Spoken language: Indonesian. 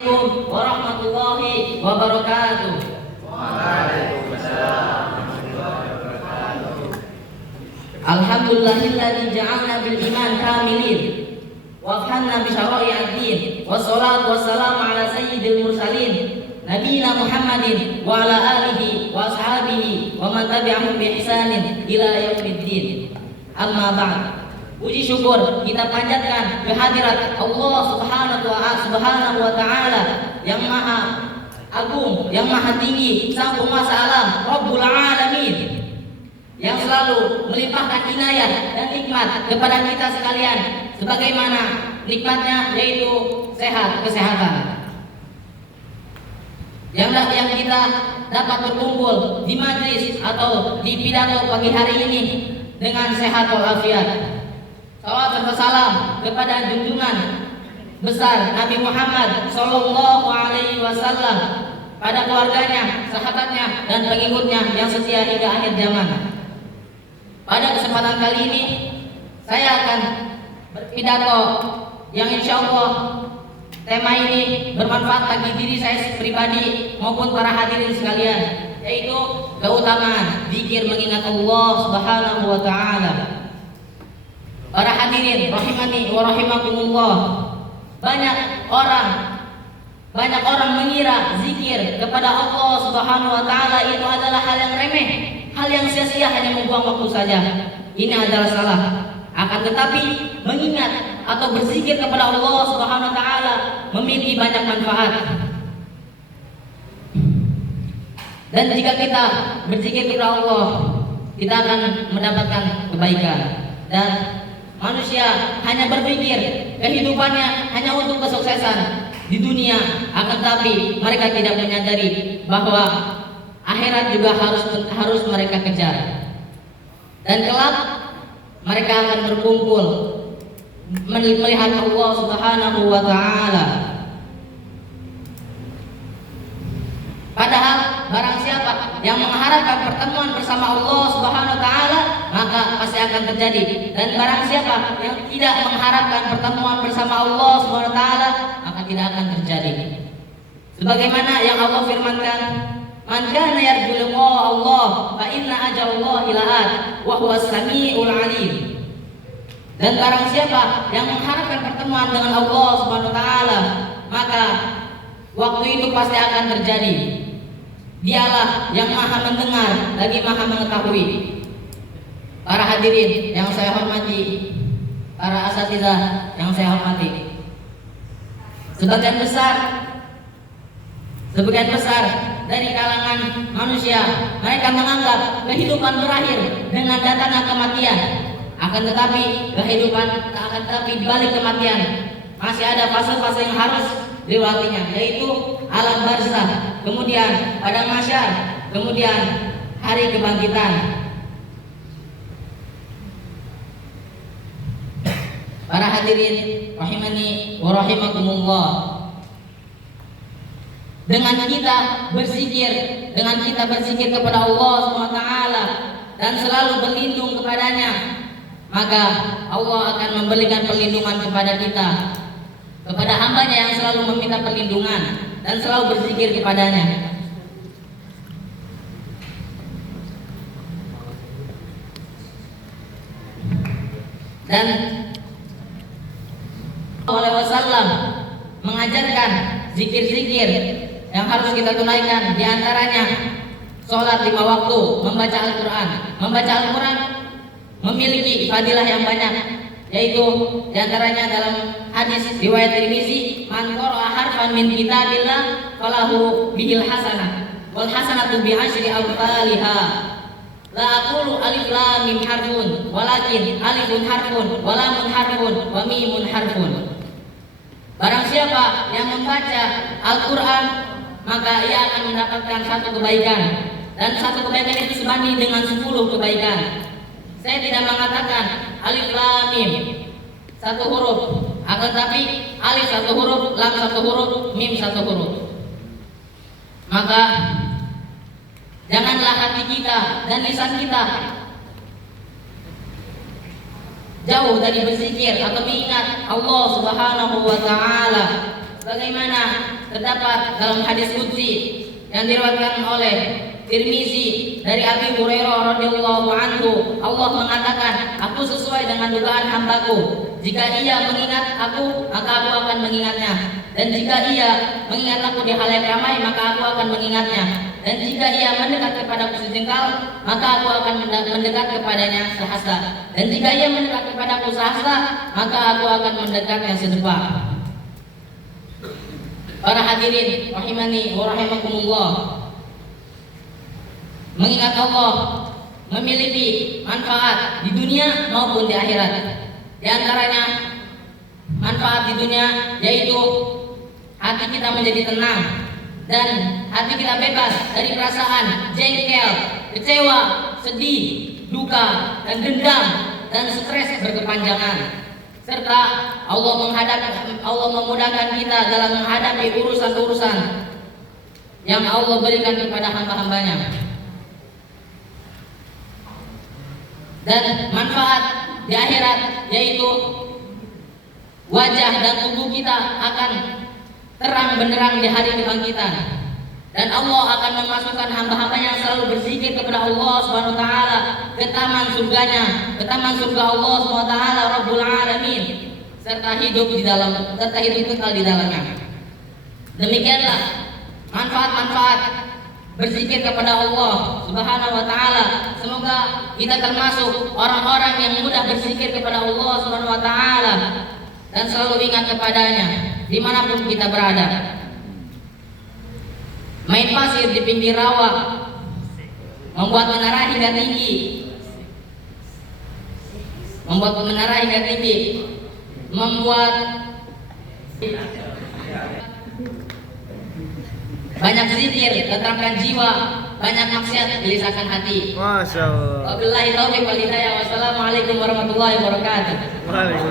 Assalamualaikum warahmatullahi wabarakatuh. Waalaikumsalam warahmatullahi wabarakatuh. Alhamdulillahilladzi ja'alna bil iman kamilin wa afhanna bi syara'i'id din. Wassalatu wassalamu ala sayyidil mursalin nabiyina Muhammadin wa ala alihi wa ashabihi wa man tabi'ahum bi ihsanin ila yaumiddin. Amma ba'd. Puji syukur kita panjatkan kehadirat Allah Subhanahu wa Ta'ala yang maha agung, yang maha tinggi, sang penguasa alam, Rabbul Alamin, yang selalu melimpahkan inayah dan nikmat kepada kita sekalian, sebagaimana nikmatnya yaitu kesehatan. Yang kita dapat berkumpul di majlis atau di pidato pagi hari ini dengan sehat walafiat. Salawat serta salam kepada junjungan besar Nabi Muhammad Sallallahu Alaihi Wasallam, pada keluarganya, sahabatnya, dan pengikutnya yang setia hingga akhir zaman. Pada kesempatan kali ini saya akan berpidato yang insya Allah tema ini bermanfaat bagi diri saya pribadi maupun para hadirin sekalian, yaitu keutamaan zikir mengingat Allah Subhanahu wa Ta'ala. Para hadirin rahimani wa rahimakumullah, banyak orang mengira zikir kepada Allah Subhanahu wa Ta'ala itu adalah hal yang remeh, hal yang sia-sia, hanya membuang waktu saja. Ini adalah salah. Akan tetapi mengingat atau berzikir kepada Allah Subhanahu wa Ta'ala memiliki banyak manfaat. Dan jika kita berzikir kepada Allah, kita akan mendapatkan kebaikan. Dan manusia hanya berpikir kehidupannya hanya untuk kesuksesan di dunia, akan tapi mereka tidak menyadari bahwa akhirat juga harus mereka kejar. Dan kelak mereka akan berkumpul melihat Allah Subhanahu wa Ta'ala. Padahal barang siapa yang mengharapkan pertemuan bersama Allah Subhanahu wa Ta'ala, maka pasti akan terjadi. Dan barang siapa yang tidak mengharapkan pertemuan bersama Allah Subhanahu wa Ta'ala, maka tidak akan terjadi. Sebagaimana yang Allah firmankan, "Man kana yarju liqa'a Allah, fa inna ajalallahi la'at, wa huwas samiul 'alim." Dan barang siapa yang mengharapkan pertemuan dengan Allah Subhanahu wa Ta'ala, maka waktu itu pasti akan terjadi. Dialah yang maha mendengar lagi maha mengetahui. Para hadirin yang saya hormati, para asatizah yang saya hormati, sebagian besar dari kalangan manusia, mereka menganggap kehidupan berakhir dengan datangnya kematian. Akan tetapi di balik kematian masih ada fase-fase yang harus dilewatinya, yaitu alam barzah, kemudian padang mahsyar, kemudian hari kebangkitan. Para hadirin rahimani wa rahimakumullah, dengan kita berzikir kepada Allah Subhanahu wa Ta'ala dan selalu berlindung kepadanya, maka Allah akan memberikan perlindungan kepada kita, kepada hambanya yang selalu meminta perlindungan dan selalu berzikir kepadanya. Dan Alaihi Wasallam mengajarkan zikir-zikir yang harus kita tunaikan, diantaranya sholat 5 waktu, membaca Al-Quran. Membaca Al-Quran memiliki fadilah yang banyak, yaitu diantaranya dalam hadis riwayat Tirmizi, "Man qara'a harfan min kitabillah falahu bihil hasanah wal hasanatu bi asyri amsalihha. La aqulu alif lam mim harfun, walakin alifun harfun, wa lamun harfun, wa mimun harfun." Barang siapa yang membaca Al-Quran, maka ia akan mendapatkan satu kebaikan, dan satu kebaikan itu sebanding dengan 10 kebaikan. Saya tidak mengatakan alif lam mim satu huruf, akan tapi alif satu huruf, lam satu huruf, mim satu huruf. Maka janganlah hati kita dan lisan kita jauh dari berzikir atau mengingat Allah Subhanahu wa Ta'ala. sebagaimana terdapat dalam hadis qudsi yang diriwayatkan oleh Tirmizi dari Abi Hurairah radhiyallahu anhu, Allah mengatakan, aku sesuai dengan dugaan hambaku. Jika ia mengingat aku, maka aku akan mengingatnya. Dan jika ia mengingat aku di halayak ramai, maka aku akan mengingatnya. Dan jika ia mendekat kepadaku sejengkal, maka aku akan mendekat kepadanya sehasta. Dan jika ia mendekat kepadaku sehasta, maka aku akan mendekatnya sedepak. Para hadirin rahimani wa rahimakumullah, mengingat Allah memiliki manfaat di dunia maupun di akhirat. Di antaranya manfaat di dunia yaitu hati kita menjadi tenang dan hati kita bebas dari perasaan jengkel, kecewa, sedih, duka, dan dendam dan stres berkepanjangan. Serta Allah memudahkan kita dalam menghadapi urusan-urusan yang Allah berikan kepada hamba-hambanya. Dan manfaat di akhirat yaitu wajah dan tubuh kita akan terang benderang di hari kebangkitan, dan Allah akan memasukkan hamba-hambanya yang selalu berzikir kepada Allah Subhanahu wa taala ke taman surganya, ke taman surga Allah Subhanahu wa taala Rabbul Alamin, serta hidup kekal di dalamnya. Demikianlah manfaat-manfaat berzikir kepada Allah Subhanahu wa taala. Semoga kita termasuk orang-orang yang mudah berzikir kepada Allah Subhanahu wa taala dan selalu ingat kepadanya dimanapun kita berada. Main pasir di pinggir rawa membuat menara hingga tinggi, membuat banyak zikir, tenteramkan jiwa, banyak maksiat, gelisahkan hati. Masya Allah. Wabillahi taufiq wal hidayah. Wassalamualaikum warahmatullahi wabarakatuh. Waalaikumsalam.